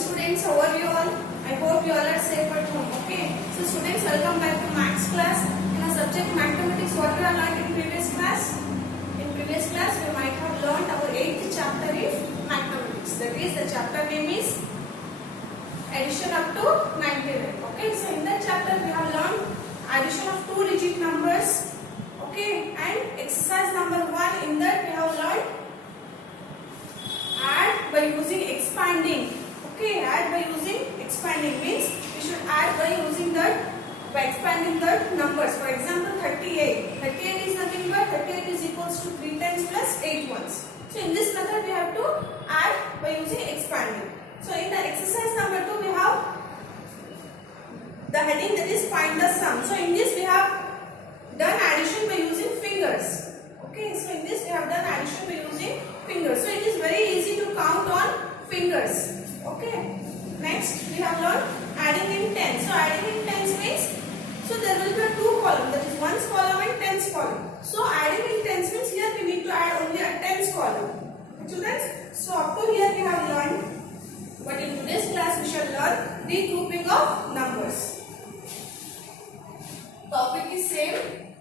students, how are you all? I hope you all are safe at home. Okay. So students, welcome back to Maths class. In our subject mathematics, what we have learned in previous class? In previous class, we might have learned our 8th chapter is mathematics. That is, the chapter name is addition up to 99. Okay. So in that chapter, we have learned addition of 2-digit numbers. Okay. And exercise number 1. In that, we have learned add by using expanding. Okay, add by using expanding means we should add by using that, by expanding the numbers. For example, 38. 38 is nothing but 38 is equals to 3 times plus 8 ones. So in this method we have to add by using expanding. So in the exercise number 2 we have the heading that is find the sum. So in this we have done addition by using fingers. Okay, so in this we have done addition by using fingers. So it is very easy to count on fingers. Okay. Next we have learned adding in tens. So adding in tens means, so there will be a 2 column, that is ones column and tens column. So adding in tens means here we need to add only a tens column. Students, so up to here we have learned, but in today's class we shall learn regrouping of numbers. Topic is same,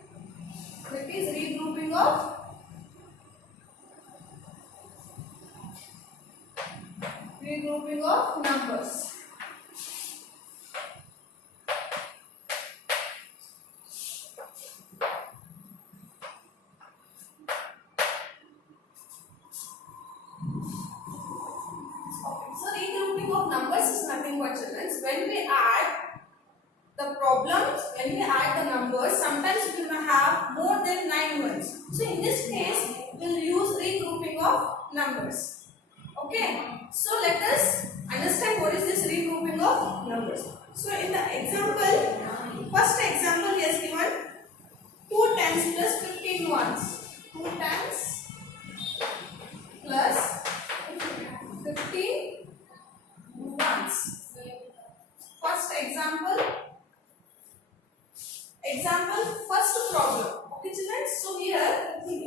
that is regrouping of numbers. So regrouping of numbers is nothing but, children, when we add the problems, when we add the numbers, sometimes we will have more than 9 ones. So in this case, we will use regrouping of numbers. Okay, so let us understand what is this regrouping of numbers. So in the example, first example he has given 2 tens plus 15 ones. 2 tens plus 15 ones. First example, first problem. Okay, children, so here we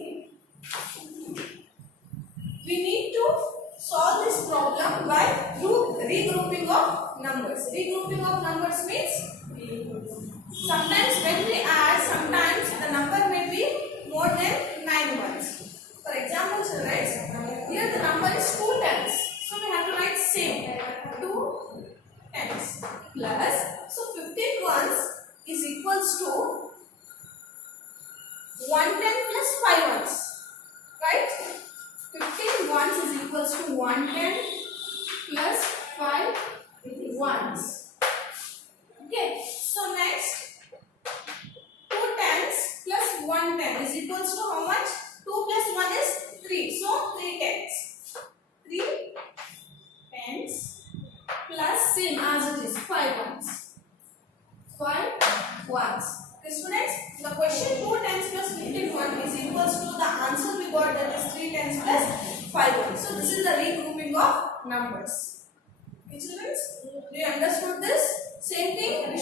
need to solve this problem by regrouping of numbers. Regrouping of numbers means sometimes when we add, sometimes the number may be more than 9 ones. For example, children, here the number is 2 tens. So we have to write same 2 tens plus, so 15 ones is equals to 110 plus 5 ones. Right? 15 ones is equals to 110 plus 5 ones. Okay. So next, 2 tens plus 110 is equals to how much? 2 plus 1 is 3. So 3 tens. 3 tens plus same as it is 5 ones. 5 ones. Okay, students, the question 2 tens plus 51 is equals to the answer we got, that is 3 tens plus 5 ones. So this is the regrouping of numbers. Okay, children, do you understood this? Same thing,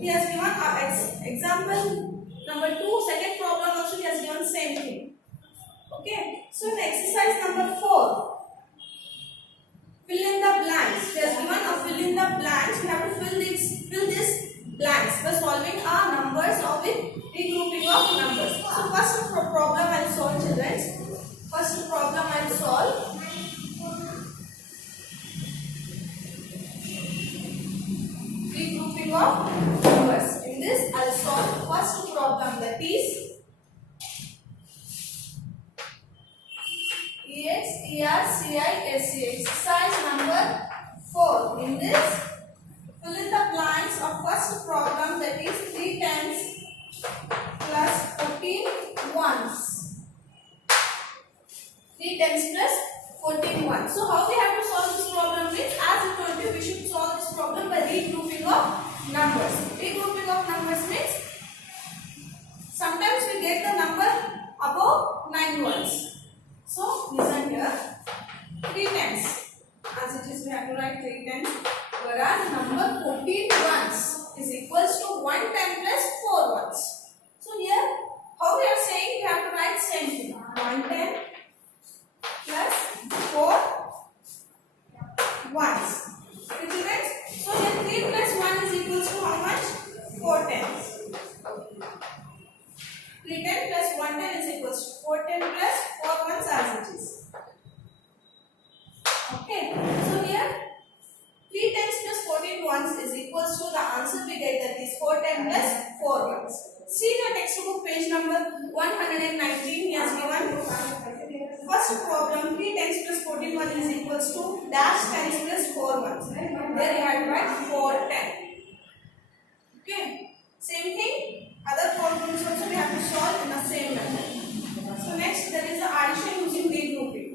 he has given our example number 2, second problem also he has given same thing. Okay, so in exercise number 4, fill in the blanks. He has given a fill in the blanks. We have to fill this blanks by solving our numbers or with regrouping of numbers. So first problem I will solve, children. First problem I will solve. Regrouping of numbers. In this I will solve first problem, that is exercise number 4. In this, fill in the blanks of first problem, that is 3 tens plus 14 ones. 3 tens plus 14 ones. So how we have to solve this problem means, as I told you, we should solve this problem by regrouping of numbers. Regrouping of numbers means sometimes we get the number above 9 ones. So listen here, 3 tens. As it is, we have to write 3 tens. Whereas number 14 ones is equals to 110 plus 4 ones. So here, how we are saying, we have to write same thing. 110 plus 4 ones. dash tens plus 4 ones. There you had by 4 10. Okay. Same thing. Other problems also we have to solve in the same method. So next there is the addition using regrouping.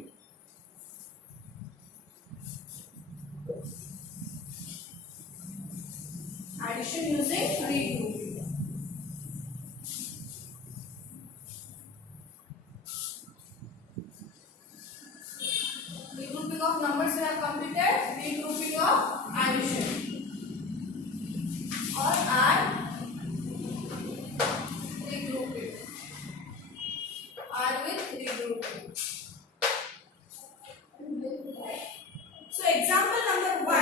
Addition using regrouping. Regrouping of numbers we have completed. Regrouping of addition. Or add regrouping. Add with regrouping. So example number 1,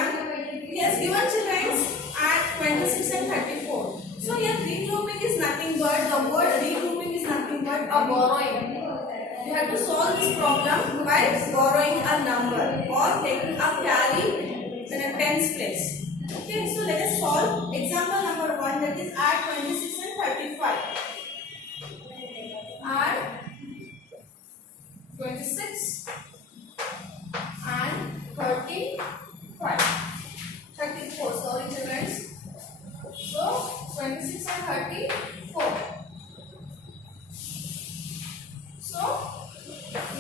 he has given children at 26 and 34. So here regrouping is nothing but, the word regrouping is nothing but a borrowing. You have to solve this problem by borrowing a number or taking a carry in a tens place. Okay, so let us solve example number 1, that is add 26 and 35. Add 26 and 35. 34, sorry children. So 26 and 34. So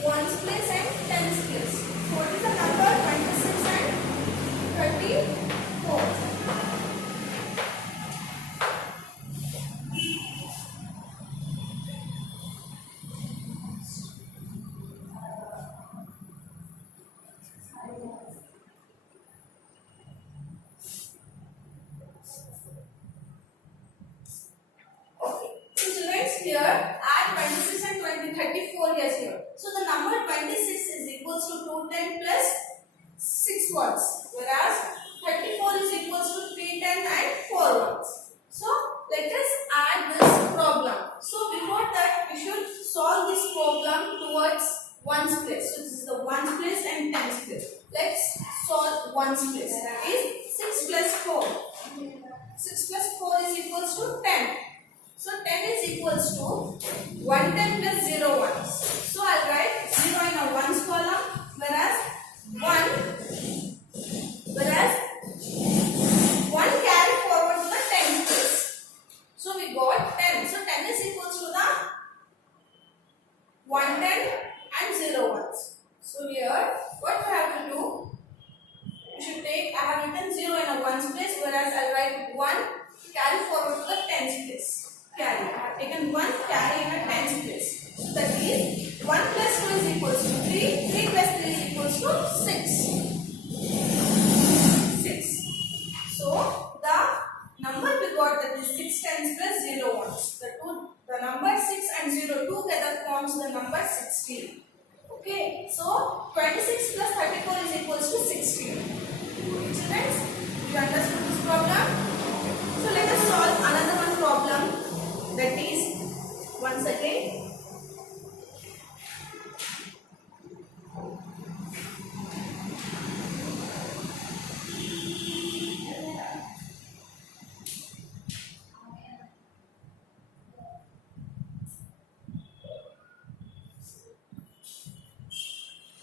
ones place and tens place. So what is the number? 26 and 34. Here add 26 and 34 is here. So the number 26 is equals to 210 plus 6 ones, whereas 34 is equals to 310 and 4 ones. So let us add this problem. So before that we should solve this problem towards ones place. So this is the ones place and tens place. Let's solve ones place. That is 6 plus 4. 6 plus 4 is equals to 10. So 10 is equals to 110 plus 0 ones. So I'll write 0 in a ones column, whereas 1 carry forward to the tens place. So we got 10. So 10 is equals to the 110 and 0 ones. So here what we have to do? We should take, I have written 0 in a ones place, whereas I'll write 1 carry forward to the tens place. Carry. I have taken 1 carry in a tens place. So that is 1 plus 2 is equals to 3. 3 plus 3 is equals to 6. 6. So the number we got, that is 6 tens plus 0 ones. The number 6 and 0 together forms the number 16. Okay. So 26 plus 34 is equals to 16. Okay, students, you understood this problem? So let us solve another one problem. That is, once again,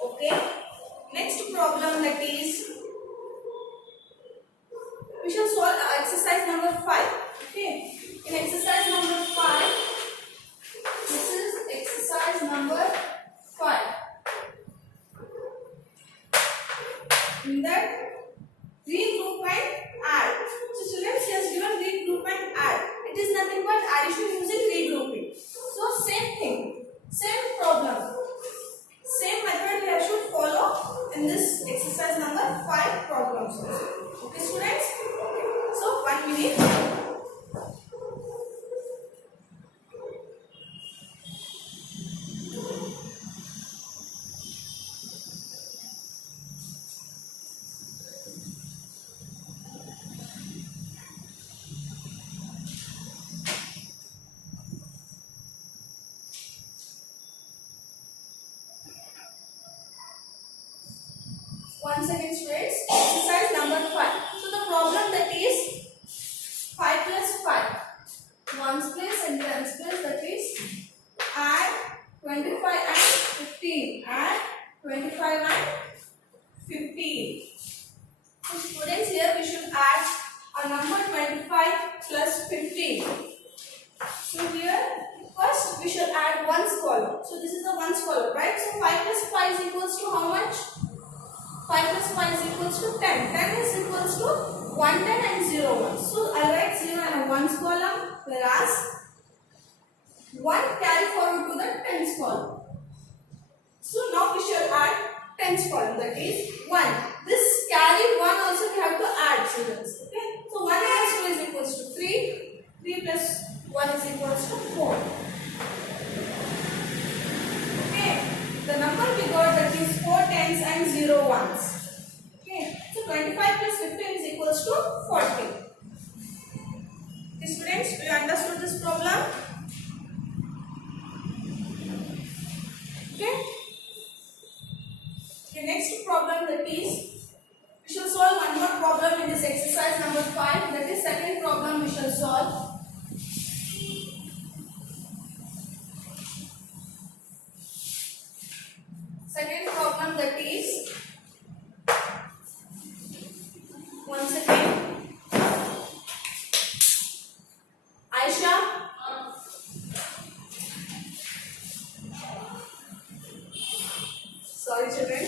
okay. Next problem, that is, we shall solve exercise number 5. Okay. In exercise number 5, this is exercise number 5. In that, regroup and add. So students, he has given regroup and add. It is nothing but addition using regrouping. So same thing, same problem, same method we should follow in this exercise number 5 problems also. Okay students? So 1 minute. Once again students, exercise number 5. So the problem, that is 5 plus 5. Ones place and tens place, that is add 25 and 15. Add 25 and 15. So students, here we should add a number 25 plus 15. So here first we should add ones column. So this is the ones column, right? So 5 plus 5 is equals to how much? 5 plus 5 is equals to 10. 10 is equals to 110 and 0 1. So I'll write 0 in a ones column, whereas 1 carry forward to the tens column. So now we shall add tens column, that is 1. This carry 1 also we have to add, students. Okay. So 1 plus 2 is equals to 3. 3 plus 1 is equals to 4. Okay. The number we got, that is 4 tens and 0 ones. Okay. So 25 plus 15 is equals to 40. Okay, students, do you understood this problem? Okay. Okay, next problem, that is we shall solve one more problem in this exercise number 5. That is second problem we shall solve. Second problem, that is once again Aisha. Sorry children.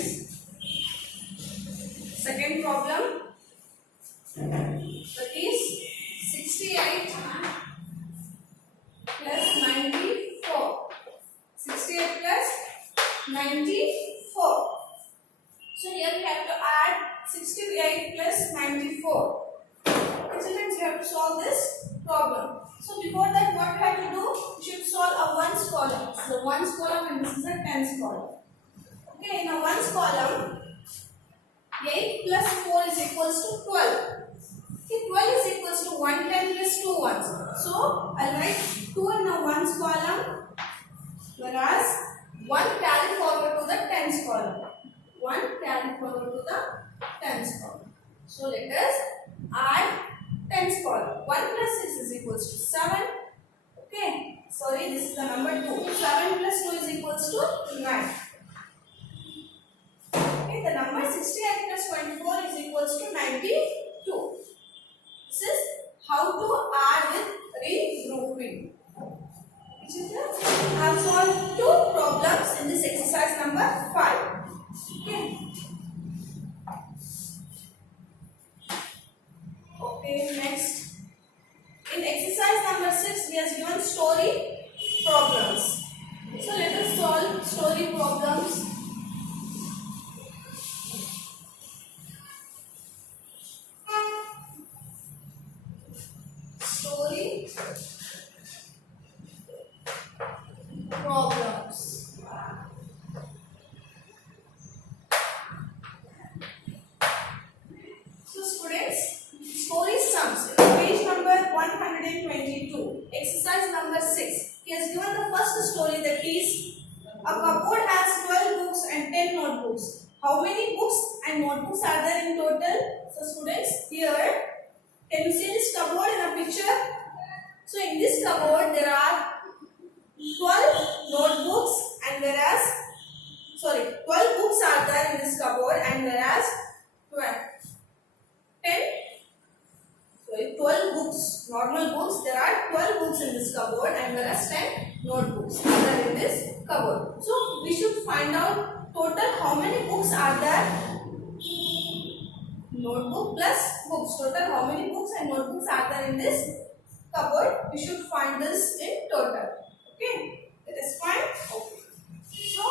Second problem, that is 68 plus 94. 68 plus 94. So here we have to add 68 plus 94. Okay, children, we have to solve this problem. So before that, what we have to do? We should solve a ones column. So ones column and this is a tens column. Okay, in a ones column, 8 plus 4 is equals to 12. Okay, 12 is equals to 110 plus 2 ones. So I'll write 2 in a ones column, whereas 1 carry forward to the tens column. 1 carry forward to the tens column. So let us add tens column. 1 plus 6 is equals to 7. Okay, sorry, this is the number 2. 7 plus 2 is equals to 9. Okay, the number 68 plus 24 is equals to 92. This is how to add with regrouping. I have solved 2 problems in this exercise number 5. Okay. Okay, next. In exercise number 6, we have given story problems. So let us solve story problems. Story problems. So students, story sums. Page number 122. Exercise number 6. He has given the first story, that is a cupboard has 12 books and 10 notebooks. How many books and notebooks are there in total? So students, here can you see this cupboard in a picture? So in this cupboard there are 12 notebooks and 12 books are there in this cupboard, and whereas 12 books, normal books, there are 12 books in this cupboard, and whereas 10 notebooks are there in this cupboard. So we should find out total how many books are there. Notebook plus books. Total how many books and notebooks are there in this cupboard? We should find this in total. Okay, let us find. Okay. So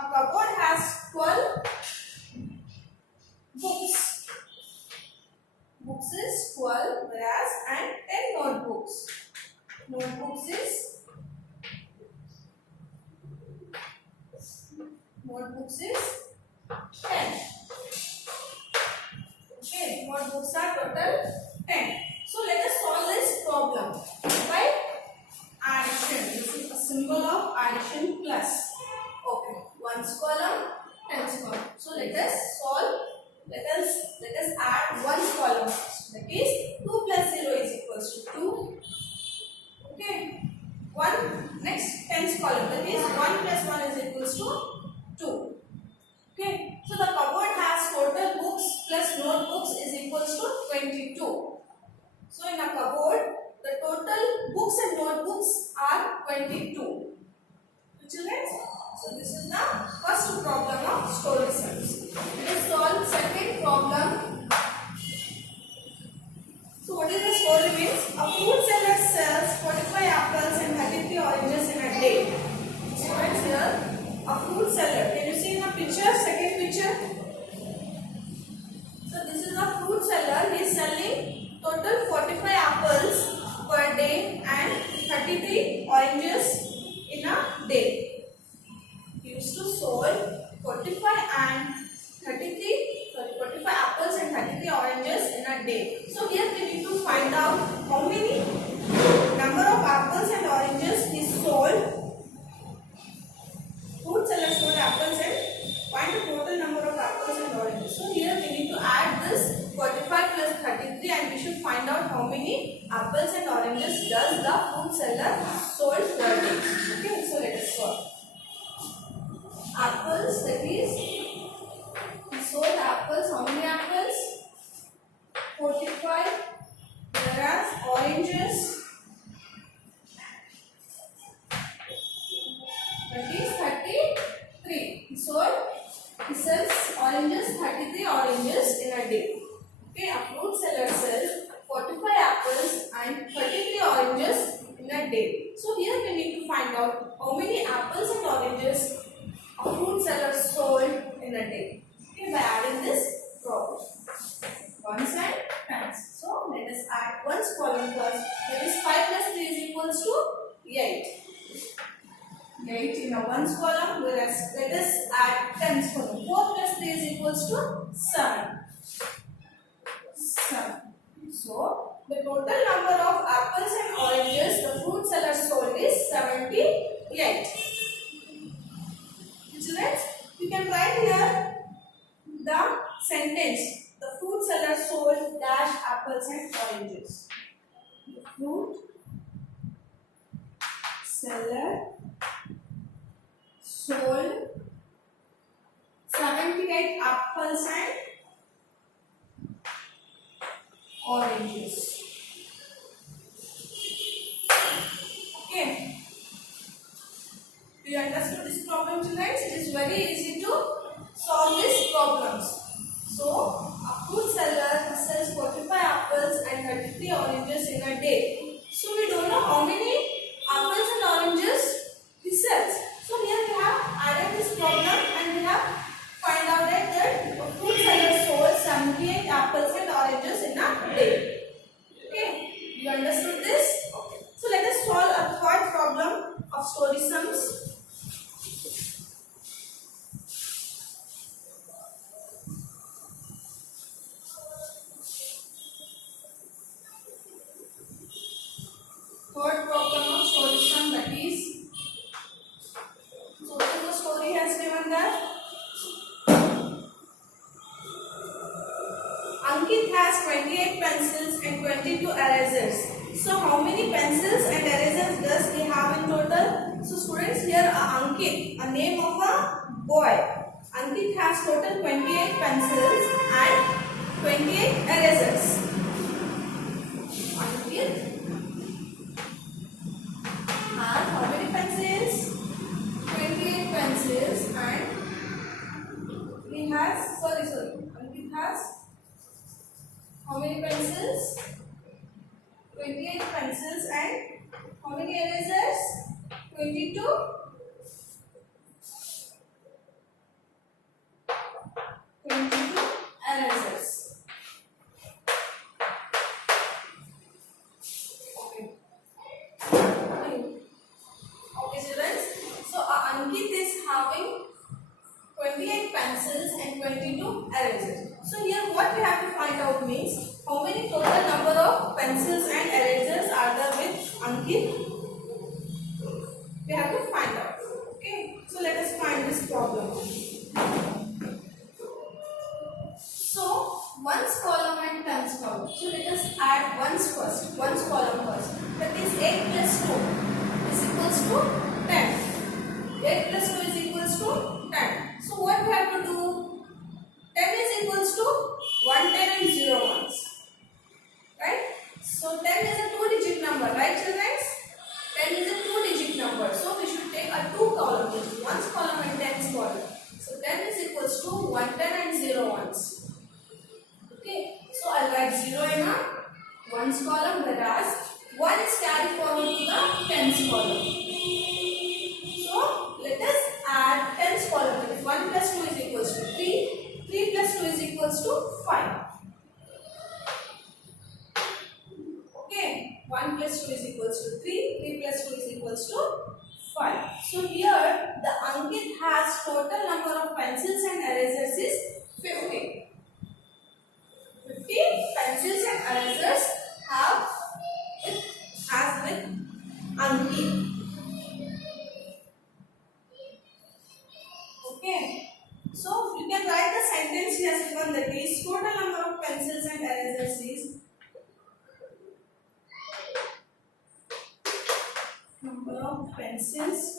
a cupboard has 12 books. Books is 12, whereas and 10 notebooks. Notebooks is 10. Okay, notebooks are total 10. So let us solve this problem by addition. This is a symbol of addition plus. Okay, ones column, tens column. So let us solve. Let us add ones column first. That is 2 plus 0 is equals to 2. Okay. Next tens column. That is 1 plus 1 is equals to 2. Okay. So the cupboard has total So in a cupboard, the total books and notebooks are 22. Children, so this is the first problem of story sums. Let us solve second problem. So what is the story means? A fruit seller sells 45 apples and 33 oranges in a day. Students, here a fruit seller. Can you see in the picture? Second picture. So this is a fruit seller. He is selling total 45 apples per day and 33 oranges in a day. He used to sold 45 apples and 33 oranges in a day. So here we need to find out how many number of apples and oranges he sold. Fruit seller sold apples and find the total number of apples and oranges. So here we need to add this 45 plus 33 and we should find out how many apples and oranges does the fruit seller sold per day. Okay, so let us solve. Apples, that is, he sold apples. How many apples? 45. Whereas oranges, that is 33. He sells oranges, 33 oranges in a day. Okay, a fruit seller sells 45 apples and 33 oranges in a day. So here we need to find out how many apples and oranges a fruit seller sold in a day. Okay, by adding this problem. Ones and tens. So let us add ones column first. That is 5 plus 3 is equals to 8. 8 in a ones column. Whereas let us add tens column. 4 plus 3 is equals to 7. 7. So the total number of apples and oranges the fruit seller sold is 78. Children, you can write here the sentence. The fruit seller sold dash apples and oranges. The fruit seller sold 78 apples and oranges. Okay. Do you understood this problem, children? It is very easy to solve these problems. So, a fruit seller sells 45 apples and 33 oranges in a day. So, we don't know how many apples and oranges he sells. So, here we have added this problem and we have find out that a fruit seller sold 78 apples and oranges in a day. Okay, you understood this? Okay. So, let us solve a third problem of story sums. Third problem of story sum, that is, so what is the story has given there? Ankit has 28 pencils and 22 erasers. So how many pencils and erasers does he have in total? So students, here Ankit, a name of a boy. Ankit has total 28 pencils and 28 erasers. Ankit has how many pencils? 28 pencils and he has, Ankit has how many pencils? 28 pencils and how many erasers? 22. 22 erasers. Okay. Okay, students. So Ankit is having 28 pencils and 22 erasers. So here what we have to find out means how many total number of pencils and erasers are there with Ankit. We have to find out. Okay. So let us find this problem. So ones column and tens column. So let us add ones first. Ones column first. That is 8 plus 2 is equals to 10. 8 plus 2 is equals to 10. So what we have to do? 10 is equals to 110 and 0 ones. Right? So 110 and 0 ones. Okay, so I'll write 0 in a ones column, whereas 1 is carried forward to the tens column. So let us add tens column. That is 1 plus 2 is equals to 3. 3 plus 2 is equals to 5. Okay, 1 plus 2 is equals to 3. 3 plus 2 is equals to 5. So here the Ankit has total number of pencils and erasers is 50. 50 pencils and erasers has with Ankit. Okay. So you can write the sentence he has given, that is total number of pencils and erasers is number of pencils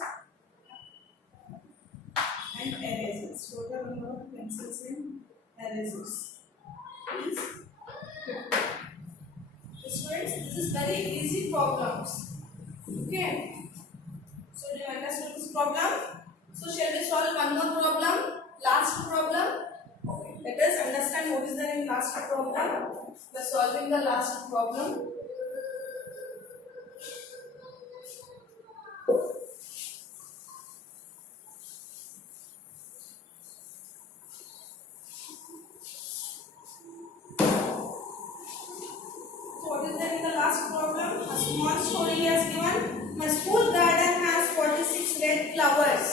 and erasers. Total number of pencils and erasers is 50. Students, this is very easy problems. Okay. So do you understand this problem? So shall we solve one more problem? Last problem. Okay. Let us understand what is there in last problem. We are solving the last problem. What is there in the last problem? A small story he has given. My school garden has 46 red flowers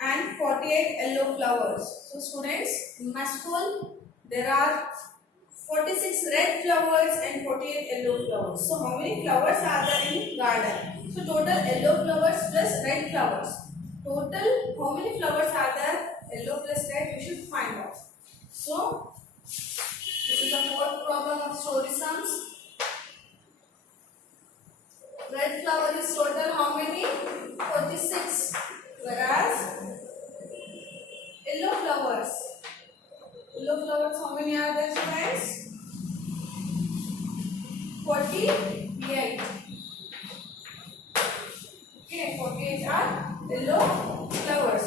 and 48 yellow flowers. So students, in my school there are 46 red flowers and 48 yellow flowers. So how many flowers are there in garden? So total yellow flowers plus red flowers. Total how many flowers are there? Yellow plus red, we should find out. So this is the fourth problem of story sums. Red flower is total how many? 46. Whereas yellow flowers how many are there, students? 48. Okay, 48 are yellow flowers.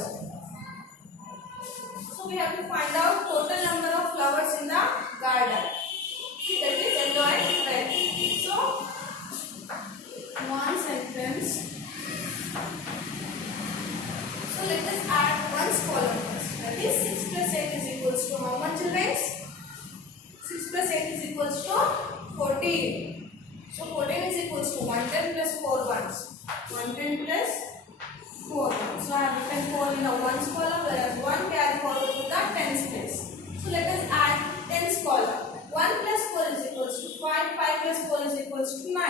So we have to find out total number of flowers in the garden. That is yellow and red. So one sentence. So let us add ones column first. That is 6 plus 8 is equals to how much, children? 6 plus 8 is equals to 14. So 14 is equals to 110 plus 4 ones. 110 plus 4 ones. So I have written 4 in the ones column, whereas 1 carry forward to the tens place. So let us add tens column. 1 plus 4 is equals to 5. 5 plus 4 is equals to 9.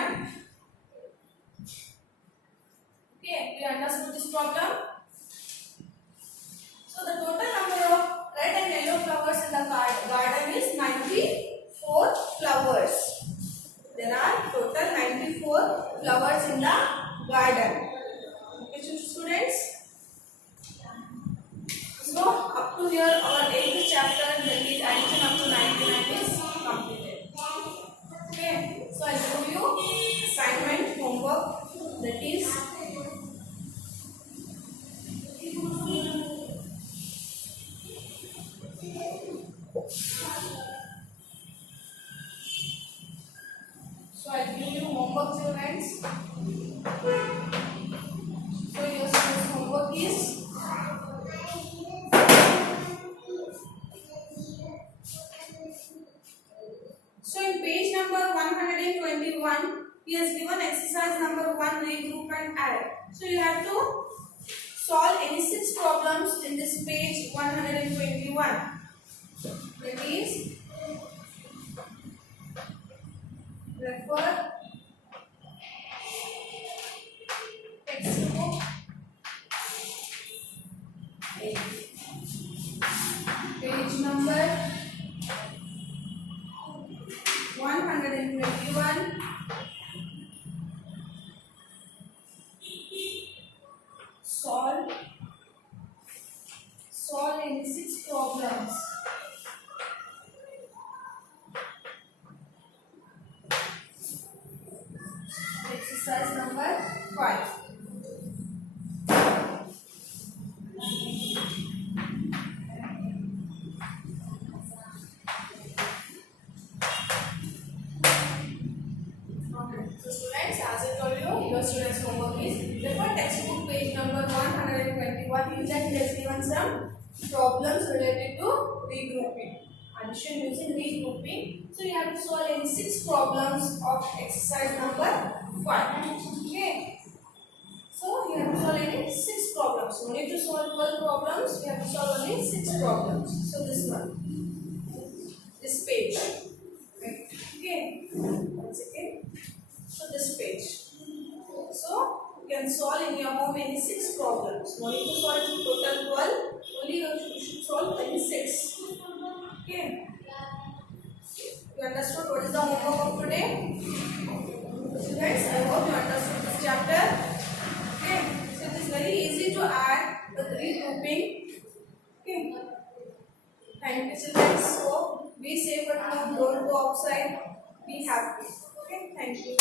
Okay, we understood this problem. So the total number of red and yellow flowers in the garden is 94 flowers. There are total 94 flowers in the garden. Okay, students. So up to here our 8th chapter, that is addition up to 99, is completed. Okay, so I show you assignment homework, that is so I give you homework, students. So your students' homework is so in page number 121 he has given exercise number 1, regroup and add. So you have to solve any 6 problems in this page 121. That is refer textbook page number 121. Solve any 6 problems. Exercise number 5. students' homework is refer textbook page number 121. In that, he has given some problems related to regrouping. Addition using regrouping. So you have to solve any 6 problems of exercise number 5. Okay. So you have to solve any 6 problems. No need to solve 12 problems. You have to solve only 6 problems. So this one, this page. Okay. One second. So this page. So you can solve in your home any 6 problems. No need to solve total 12. Only you should solve only 6. Okay. You understood what is the homework of today? So guys, I hope you understood this chapter. Okay. So it is very easy to add with regrouping. Okay. Thank you, children. So be safe at home. Don't go outside. Be happy. Okay. Thank you.